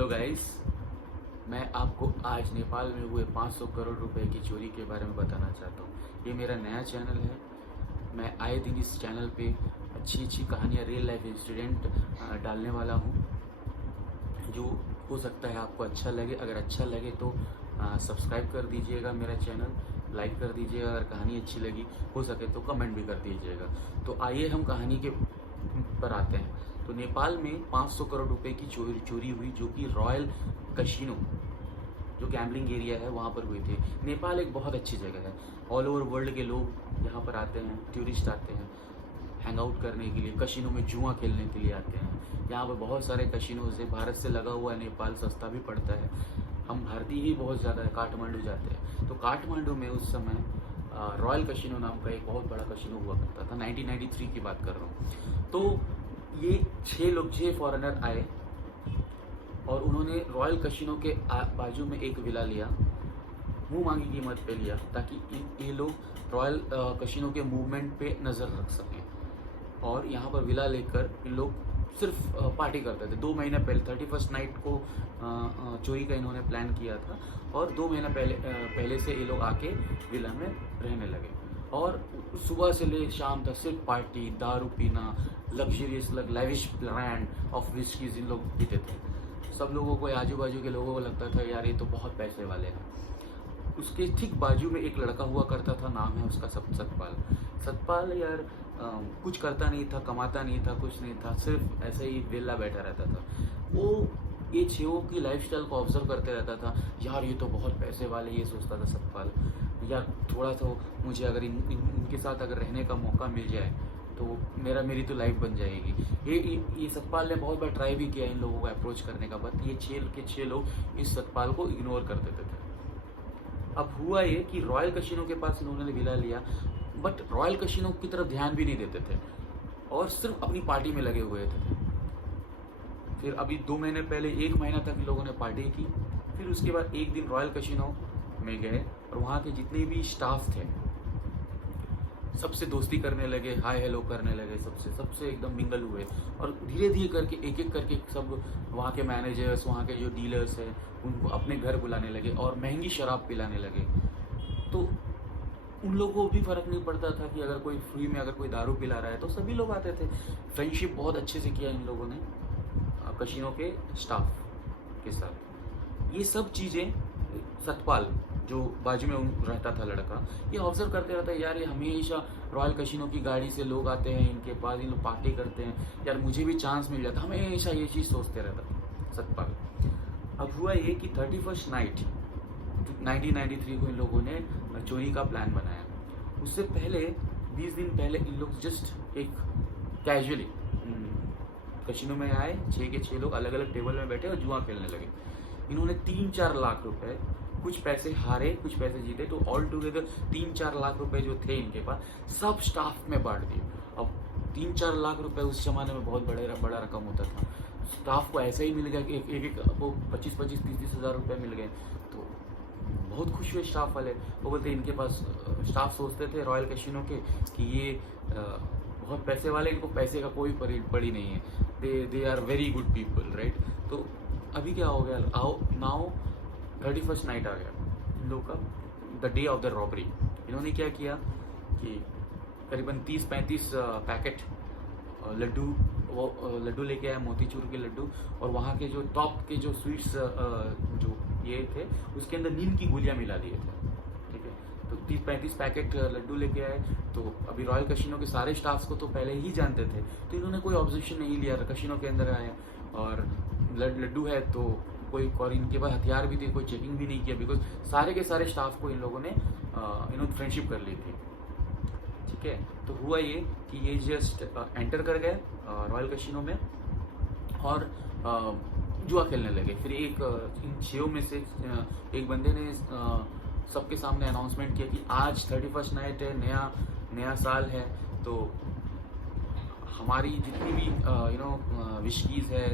Hello guys, मैं आपको आज नेपाल में हुए 500 करोड़ रुपए की चोरी के बारे में बताना चाहता हूँ। ये मेरा नया चैनल है। मैं आए दिन इस चैनल पे अच्छी अच्छी कहानियाँ, रियल लाइफ इंसिडेंट डालने वाला हूँ, जो हो सकता है आपको अच्छा लगे। अगर अच्छा लगे तो सब्सक्राइब कर दीजिएगा मेरा चैनल, लाइक कर दीजिएगा। अगर कहानी अच्छी लगी, हो सके तो कमेंट भी कर दीजिएगा। तो आइए हम कहानी के पर आते हैं। तो नेपाल में 500 करोड़ रुपए की चोरी हुई, जो कि रॉयल कसिनो, जो गैम्बलिंग एरिया है, वहाँ पर हुई थी। नेपाल एक बहुत अच्छी जगह है। ऑल ओवर वर्ल्ड के लोग यहाँ पर आते हैं, टूरिस्ट आते हैं हैंग आउट करने के लिए, कसिनो में जुआ खेलने के लिए आते हैं। यहाँ पर बहुत सारे कसिनोज है। भारत से लगा हुआ नेपाल सस्ता भी पड़ता है। हम भारतीय ही बहुत ज़्यादा है, काठमांडू जाते हैं। तो काठमांडू में उस समय रॉयल कसिनो नाम का एक बहुत बड़ा कसिनो हुआ करता था। 1993 की बात कर रहा हूँ। तो ये 6 फॉरेनर आए और उन्होंने रॉयल कसिनो के बाजू में एक विला लिया, मुंह मांगी कीमत पे लिया, ताकि ये लोग रॉयल कसिनो के मूवमेंट पे नज़र रख सकें। और यहाँ पर विला लेकर इन लोग सिर्फ पार्टी करते थे। 2 महीने पहले 31st नाइट को चोरी का इन्होंने प्लान किया था, और 2 महीना पहले से ये लोग आके विला में रहने लगे। और सुबह से ले शाम तक सिर्फ पार्टी, दारू पीना, luxurious lavish brand of whiskies इन लोग पीते थे। सब लोगों को, आजू बाजू के लोगों को लगता था यार ये तो बहुत पैसे वाले हैं। उसके ठीक बाजू में एक लड़का हुआ करता था, नाम है उसका सतपाल। सतपाल यार कुछ करता नहीं था, कमाता नहीं था, कुछ नहीं था, सिर्फ ऐसे ही वेला बैठा रहता था। वो ये छेओं की लाइफस्टाइल को ऑब्जर्व करते रहता था। यार ये तो बहुत पैसे वाले, ये सोचता था सतपाल। यार थोड़ा सा मुझे अगर इनके साथ अगर रहने का मौका मिल जाए तो मेरी तो लाइफ बन जाएगी। ये सतपाल ने बहुत बार ट्राई भी किया इन लोगों को अप्रोच करने का, बट ये 6 लोग इस सतपाल को इग्नोर कर देते थे। अब हुआ ये कि रॉयल कसिनो के पास इन्होंने विला लिया, बट रॉयल कसिनो की तरफ ध्यान भी नहीं देते थे और सिर्फ अपनी पार्टी में लगे हुए थे। फिर अभी 2 महीने पहले 1 महीना तक इन लोगों ने पार्टी की। फिर उसके बाद एक दिन रॉयल कसिनो में गए और वहाँ के जितने भी स्टाफ थे सबसे दोस्ती करने लगे, हाय हेलो करने लगे, सबसे एकदम मिंगल हुए। और धीरे धीरे करके एक करके सब वहाँ के मैनेजर्स, वहाँ के जो डीलर्स हैं, उनको अपने घर बुलाने लगे और महंगी शराब पिलाने लगे। तो उन लोगों को भी फ़र्क नहीं पड़ता था कि अगर कोई फ्री में अगर कोई दारू पिला रहा है तो सभी लोग आते थे। फ्रेंडशिप बहुत अच्छे से किया इन लोगों ने कसिनो के स्टाफ के साथ। ये सब चीज़ें सतपाल, जो बाजू में रहता था लड़का, ये ऑब्जर्व करते रहता है। यार ये हमेशा रॉयल कसिनो की गाड़ी से लोग आते हैं इनके पास, इन लोग पार्टी करते हैं, यार मुझे भी चांस मिल जाता। हमेशा ये चीज़ सोचते रहता था सतपाल। अब हुआ ये कि 31st नाइट 1993 को इन लोगों ने चोरी का प्लान बनाया। उससे पहले 20 दिन पहले इन लोग जस्ट एक कैजुअली कसिनो में आए। 6 लोग अलग अलग टेबल में बैठे और जुआ खेलने लगे। इन्होंने 3-4 लाख रुपए, कुछ पैसे हारे, कुछ पैसे जीते, तो ऑल टुगेदर 3-4 लाख रुपए जो थे इनके पास, सब स्टाफ में बांट दिए। अब 3-4 लाख रुपए उस जमाने में बहुत बड़ा रकम होता था। स्टाफ को ऐसे ही मिल गया कि एक को 25-25, 30-30 हज़ार रुपये मिल गए। तो बहुत खुश हुए स्टाफ वाले। वो बोलते इनके पास, स्टाफ सोचते थे रॉयल कसिनो के कि ये बहुत पैसे वाले, इनको पैसे का कोई पड़ी नहीं है, they are very good people, right. तो अभी क्या हो गया, नाउ 31st नाइट आ गया इन लोगों का, the day of the robbery. इन्होंने क्या किया कि करीबन 30-35 पैकेट लड्डू लेके आए, मोतीचूर के लड्डू, और वहाँ के जो टॉप के जो स्वीट्स जो ये थे उसके अंदर नीम की गोलियाँ मिला दिए थे। ठीक है, तो 30-35 पैकेट लड्डू लेके आए। तो अभी रॉयल कसिनो के सारे स्टाफ्स को तो पहले ही जानते थे, तो इन्होंने कोई ऑब्जेक्शन नहीं लिया। कसिनो के अंदर आए और लड्डू है तो कोई, और इनके पास हथियार भी थे, कोई चेकिंग भी नहीं किया, बिकॉज सारे के सारे स्टाफ को इन लोगों ने इन्होंने फ्रेंडशिप कर ली थी। ठीक है, तो हुआ ये कि ये जस्ट एंटर कर गए रॉयल कसिनो में और जुआ खेलने लगे। फिर इन 6 में से एक बंदे ने सबके सामने अनाउंसमेंट किया कि आज 31st नाइट है, नया साल है, तो हमारी जितनी भी विस्कीज़ है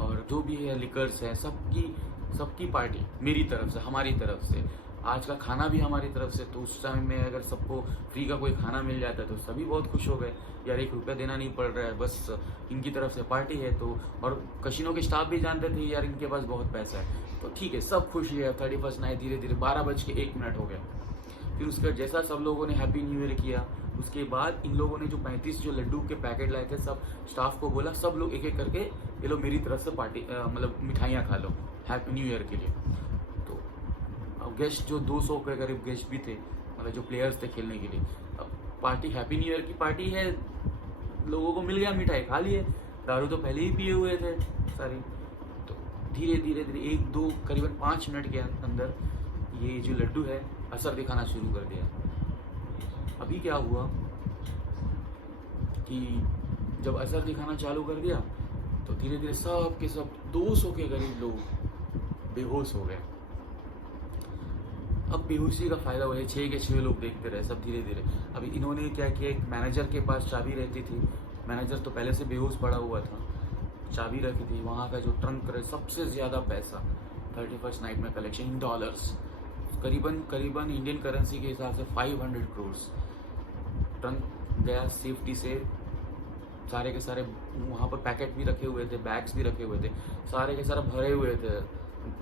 और जो भी है लिकर्स है, सबकी पार्टी मेरी तरफ से, हमारी तरफ से, आज का खाना भी हमारी तरफ से। तो उस टाइम में अगर सबको फ्री का कोई खाना मिल जाता है तो सभी बहुत खुश हो गए, यार 1 रुपया देना नहीं पड़ रहा है, बस इनकी तरफ से पार्टी है। तो और कसिनो के स्टाफ भी जानते थे यार इनके पास बहुत पैसा है, तो ठीक है, सब खुश है। 31st नाइट धीरे धीरे 12:01 हो गया। फिर उसका जैसा सब लोगों ने हैप्पी न्यू ईयर किया, उसके बाद इन लोगों ने जो 35 जो लड्डू के पैकेट लाए थे, सब स्टाफ को बोला सब लोग एक एक करके ये लो मेरी तरफ से पार्टी मतलब मिठाइयाँ खा लो हैप्पी न्यू ईयर के लिए। तो अब गेस्ट जो 200 के करीब गेस्ट भी थे, मतलब जो प्लेयर्स थे खेलने के लिए, अब पार्टी हैप्पी न्यू ईयर की पार्टी है, लोगों को मिल गया मिठाई, खा लिए, दारू तो पहले ही पिए हुए थे सारी। तो धीरे धीरे धीरे 1-2 करीबन 5 मिनट के अंदर ये जो लड्डू है असर दिखाना शुरू कर दिया। अभी क्या हुआ कि जब असर दिखाना चालू कर दिया तो धीरे धीरे सब के सब 200 के करीब लोग बेहोश हो गए। अब बेहोशी का फायदा हुआ, 6 के 6 लोग देखते रहे सब धीरे धीरे। अभी इन्होंने क्या किया, एक मैनेजर के पास चाबी रहती थी, मैनेजर तो पहले से बेहोश पड़ा हुआ था, चाबी रखी थी, वहाँ का जो ट्रंक रहे सबसे ज़्यादा पैसा 31st नाइट में कलेक्शन इन डॉलर्स, करीबन इंडियन करेंसी के हिसाब से 500 करोड़ ट्रंक गया सेफ्टी से। सारे के सारे वहाँ पर पैकेट भी रखे हुए थे, बैग्स भी रखे हुए थे, सारे के सारे भरे हुए थे,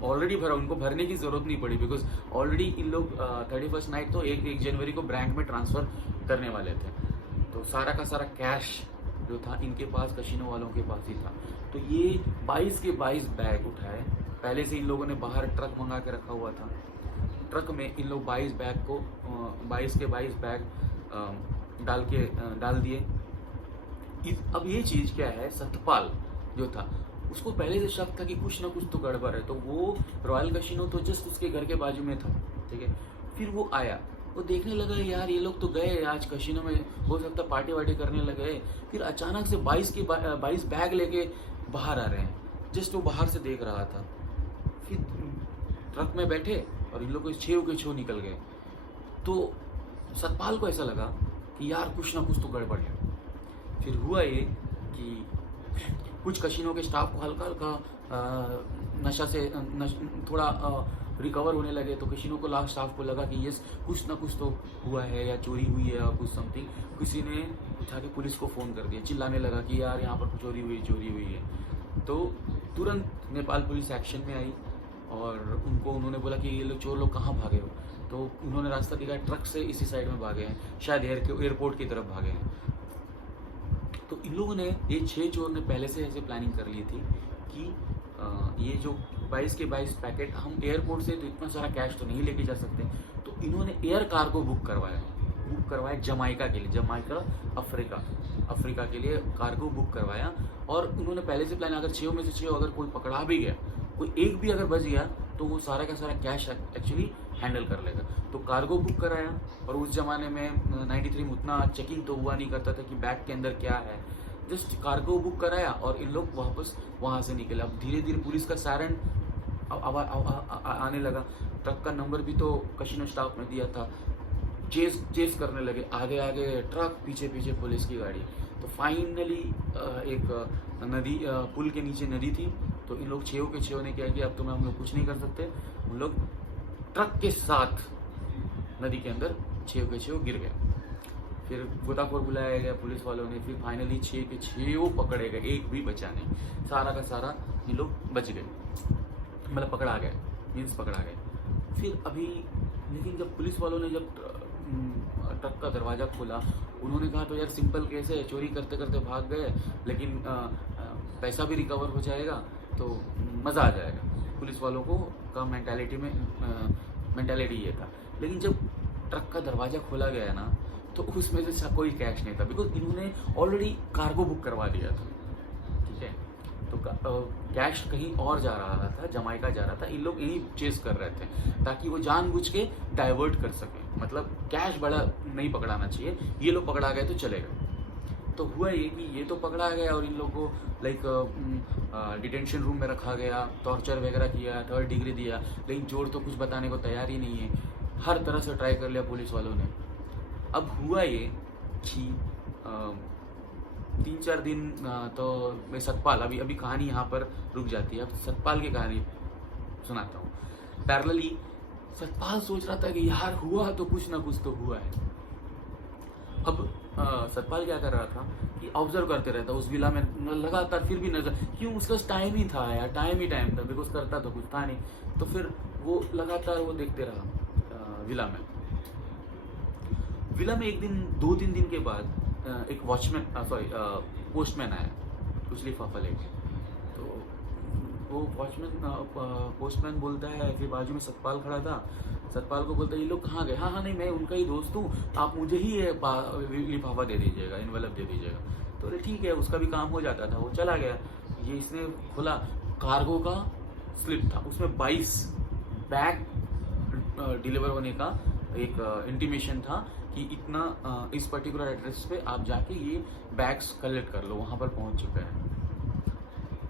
ऑलरेडी भरा, उनको भरने की ज़रूरत नहीं पड़ी, बिकॉज ऑलरेडी इन लोग 31st नाइट तो 1 जनवरी को बैंक में ट्रांसफ़र करने वाले थे। तो सारा का सारा कैश जो था इनके पास, कसिनो वालों के पास ही था। तो ये 22 के 22 बैग उठाए, पहले से इन लोगों ने बाहर ट्रक मंगा के रखा हुआ था, ट्रक में इन लोग 22 बैग को 22 के 22 बैग डाल दिए। अब ये चीज़ क्या है, सतपाल जो था उसको पहले से शक था कि कुछ ना कुछ तो गड़बड़ है। तो वो रॉयल कसिनो तो जस्ट उसके घर के बाजू में था, ठीक है। फिर वो आया, वो देखने लगा यार ये लोग तो गए आज कसिनो में, हो सकता पार्टी वार्टी करने लगे। फिर अचानक से 22 के 22 बैग लेके बाहर आ रहे हैं, जस्ट वो बाहर से देख रहा था। फिर ट्रक में बैठे और इन लोग को 6 के 6 निकल गए। तो सतपाल को ऐसा लगा कि यार कुछ ना कुछ तो गड़बड़ है। फिर हुआ ये कि कुछ कसिनो के स्टाफ को हल्का हल्का नशा से थोड़ा रिकवर होने लगे। तो कसिनो को स्टाफ को लगा कि यस कुछ ना कुछ तो हुआ है या चोरी हुई है या कुछ समथिंग। किसी ने उठा के पुलिस को फ़ोन कर दिया, चिल्लाने लगा कि यार यहाँ पर चोरी हुई है। तो तुरंत नेपाल पुलिस एक्शन में आई और उन्होंने बोला कि ये लोग चोर लोग कहाँ भागे हो। तो उन्होंने रास्ता दिखाया, ट्रक से इसी साइड में भागे हैं, शायद एयरपोर्ट की तरफ भागे हैं। तो इन लोगों ने, ये 6 चोर ने पहले से ऐसे प्लानिंग कर ली थी कि ये जो 22 के 22 पैकेट, हम एयरपोर्ट से तो इतना सारा कैश तो नहीं लेके जा सकते। तो इन्होंने एयर कार्गो बुक करवाया जमाइका के लिए, जमाइका अफ्रीका के लिए कार्गो बुक करवाया। और उन्होंने पहले से प्लान, अगर 6 में से 6 अगर कोई पकड़ा भी गया, कोई एक भी अगर बच गया तो वो सारा का सारा कैश एक्चुअली हैंडल कर लेगा। तो कार्गो बुक कराया। और उस ज़माने में 93 में उतना चेकिंग तो हुआ नहीं करता था कि बैग के अंदर क्या है, जस्ट कार्गो बुक कराया और इन लोग वापस वहाँ से निकले। अब धीरे धीरे पुलिस का सायरन आने लगा, ट्रक का नंबर भी तो कसिनो स्टाफ ने दिया था, चेस करने लगे, आगे आगे ट्रक, पीछे पीछे पुलिस की गाड़ी। तो फाइनली एक नदी, पुल के नीचे नदी थी। तो इन लोग 6 के 6 ने क्या किया, अब तो हम लोग कुछ नहीं कर सकते, उन लोग ट्रक के साथ नदी के अंदर 6 के 6 गिर गए। फिर गोताखोर बुलाया गया पुलिस वालों ने, फिर फाइनली 6 के 6 पकड़े गए, एक भी बचा नहीं, सारा का सारा ये लोग बच गए, मतलब पकड़ा गए, पकड़ा गए। फिर अभी लेकिन जब पुलिस वालों ने जब ट्रक का दरवाज़ा खोला, उन्होंने कहा तो यार सिंपल केस है, चोरी करते करते भाग गए, लेकिन पैसा भी रिकवर हो जाएगा तो मज़ा आ जाएगा। पुलिस वालों को का मेंटालिटी ये था। लेकिन जब ट्रक का दरवाज़ा खोला गया ना, तो उसमें से कोई कैश नहीं था, बिकॉज इन्होंने ऑलरेडी कार्गो बुक करवा दिया था, ठीक है। तो कैश कहीं और जा रहा था, जमाइका जा रहा था, इन लोग यही चेस कर रहे थे ताकि वो जानबूझ के डाइवर्ट कर सके, मतलब कैश बड़ा नहीं पकड़ाना चाहिए, ये लोग पकड़ा गए तो चलेगा। तो हुआ ये कि ये तो पकड़ा गया और इन लोगों को लाइक डिटेंशन रूम में रखा गया, टॉर्चर वगैरह किया, 3rd डिग्री दिया, लेकिन चोर तो कुछ बताने को तैयार ही नहीं है, हर तरह से ट्राई कर लिया पुलिस वालों ने। अब हुआ ये कि 3-4 दिन तो मैं सतपाल, अभी कहानी यहाँ पर रुक जाती है। अब सतपाल की कहानी सुनाता हूँ। पैरेलली सतपाल सोच रहा था कि यार हुआ तो कुछ ना कुछ तो हुआ है। अब सतपाल क्या कर रहा था कि ऑब्जर्व करते रहता उस विला में लगातार, फिर भी नजर, क्यों, उसका टाइम ही था यार, टाइम ही टाइम था, बिकॉज करता तो कुछ था नहीं। तो फिर वो लगातार वो देखते रहा विला में। विला में एक दिन 2-3 दिन के बाद एक वॉचमैन पोस्टमैन आया कुछ लिफाफा लेके। तो वो पोस्टमैन बोलता है, फिर बाजू में सतपाल खड़ा था, सतपाल को बोलता है ये लोग कहाँ गए? हाँ हाँ नहीं, मैं उनका ही दोस्त हूँ, आप मुझे ही ये लिफाफा दे दीजिएगा, इन्वेलप दे दीजिएगा। तो अरे ठीक है, उसका भी काम हो जाता था, वो चला गया। ये इसने खोला, कार्गो का स्लिप था, उसमें 22 बैग डिलीवर होने का एक इंटीमेशन था कि इतना इस पर्टिकुलर एड्रेस पे आप जाके ये बैग्स कलेक्ट कर लो, वहाँ पर पहुँच चुका है।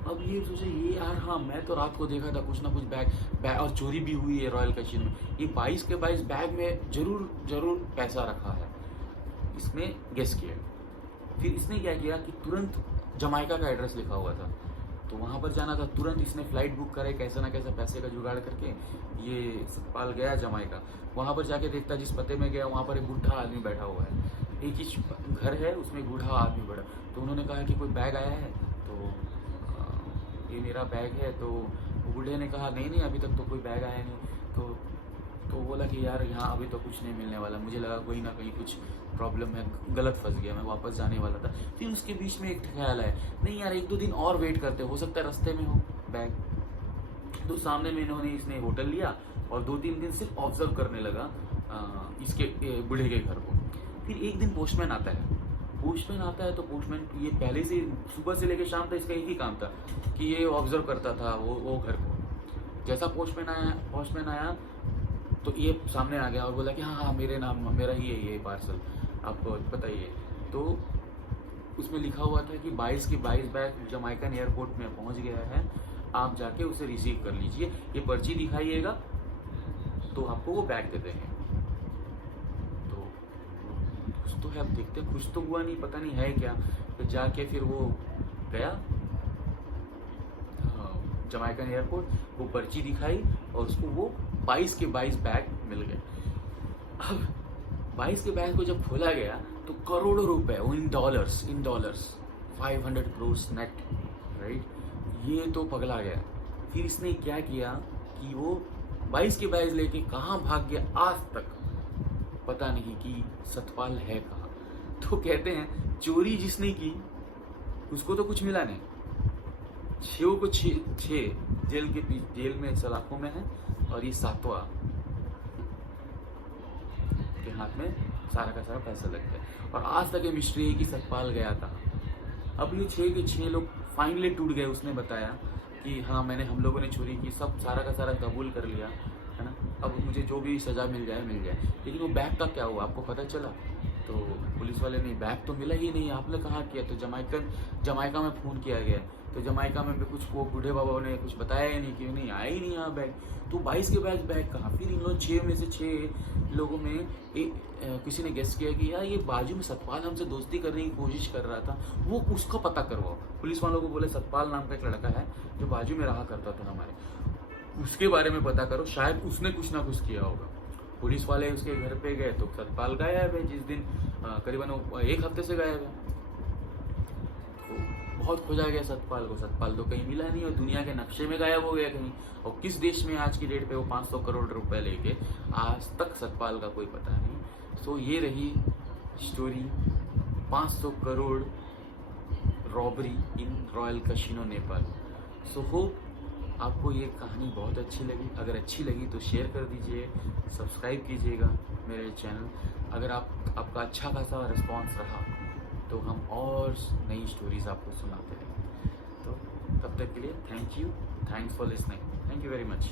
अब ये सोचा ये यार, हाँ मैं तो रात को देखा था कुछ ना कुछ बैग और चोरी भी हुई है रॉयल कैसीनो में, ये 22 के 22 बैग में जरूर पैसा रखा है, इसने गेस किया। फिर इसने क्या किया कि तुरंत जमाइका का एड्रेस लिखा हुआ था, तो वहाँ पर जाना था, तुरंत इसने फ्लाइट बुक करे, कैसा ना कैसा पैसे का जुगाड़ करके ये सतपाल गया जमाइका। वहाँ पर जाके देखता जिस पते में गया वहाँ पर एक बूढ़ा आदमी बैठा हुआ है, एक ही घर है उसमें बूढ़ा आदमी बैठा। तो उन्होंने कहा कि कोई बैग आया है? तो ये मेरा बैग है। तो वो बूढ़े ने कहा नहीं अभी तक तो कोई बैग आया नहीं। तो बोला कि यार यहाँ अभी तो कुछ नहीं मिलने वाला, मुझे लगा कोई ना कहीं कुछ प्रॉब्लम है, गलत फंस गया, मैं वापस जाने वाला था। फिर उसके बीच में एक ख्याल आया, नहीं यार 1-2 दिन और वेट करते, हो सकता है रास्ते में हो बैग। तो सामने में इसने होटल लिया और 2-3 दिन सिर्फ ऑब्जर्व करने लगा इसके बूढ़े के घर को। फिर एक दिन पोस्टमैन आता है तो पोस्टमैन ये पहले से सुबह से लेकर शाम तक इसका एक ही काम था कि ये ऑब्जर्व करता था वो घर को। जैसा पोस्टमैन आया तो ये सामने आ गया और बोला कि हाँ मेरा ही है ये पार्सल, आप बताइए। तो उसमें लिखा हुआ था कि 22 के 22 बैग जमाइकन एयरपोर्ट में पहुंच गया है, आप जाके उसे रिसीव कर लीजिए, ये पर्ची दिखाइएगा तो आपको वो बैग दे देंगे। तो कुछ तो है, अब देखते कुछ तो हुआ नहीं, पता नहीं है क्या। तो जाके फिर वो गया जमाइकन एयरपोर्ट, वो पर्ची दिखाई और उसको वो 22 के 22 बैग मिल गए। अब 22 के बैग को जब खोला गया तो करोड़ों रुपए in dollars 500 crore net, right. ये तो पगला गया। फिर इसने क्या किया कि वो 22 के 22 लेके कहाँ भाग गया, आज तक पता नहीं कि सतपाल है कहाँ। तो कहते हैं चोरी जिसने की उसको तो कुछ मिला नहीं, 6 को 6 जेल में सलाखों में है और ये 7वां के हाथ में सारा का सारा पैसा लग गया। और आज तक ये मिस्ट्री है कि सतपाल गया था। अब ये 6 के 6 लोग फाइनली टूट गए। उसने बताया कि हाँ हम लोगों ने चोरी की, सब सारा का सारा कबूल कर लिया है ना, अब मुझे जो भी सजा मिल जाए। लेकिन वो बैग का क्या हुआ आपको पता चला? तो पुलिस वाले ने बैग तो मिला ही नहीं, आपने कहाँ किया? तो जमाइका में फ़ोन किया गया, तो जमाइका में भी कुछ वो बूढ़े बाबा ने कुछ बताया ही नहीं, क्यों नहीं आया ही नहीं यहाँ बैग। तो 22 के बैग कहाँ? फिर इन लोग 6 में से 6 लोगों में किसी ने गेस किया कि यार ये बाजू में सतपाल हमसे दोस्ती करने की कोशिश कर रहा था, वो उसका पता करवाओ। पुलिस वालों को बोले सतपाल नाम का एक लड़का है जो बाजू में रहा करता था हमारे, उसके बारे में पता करो, शायद उसने कुछ ना कुछ किया होगा। पुलिस वाले उसके घर पे गए तो सतपाल गायब है, जिस दिन करीबन 1 हफ्ते से गायब है। तो बहुत खोजा गया सतपाल को, सतपाल तो कहीं मिला नहीं और दुनिया के नक्शे में गायब हो गया कहीं। और किस देश में आज की डेट पे वो 500 करोड़ रुपए लेके, आज तक सतपाल का कोई पता नहीं। सो ये रही story 500 crore robbery in royal casino Nepal. So hope आपको ये कहानी बहुत अच्छी लगी। अगर अच्छी लगी तो शेयर कर दीजिए, सब्सक्राइब कीजिएगा मेरे चैनल। अगर आपका अच्छा खासा रिस्पांस रहा तो हम और नई स्टोरीज आपको सुनाते रहेंगे। तो तब तक के लिए thank you, thanks for listening, thank you very much.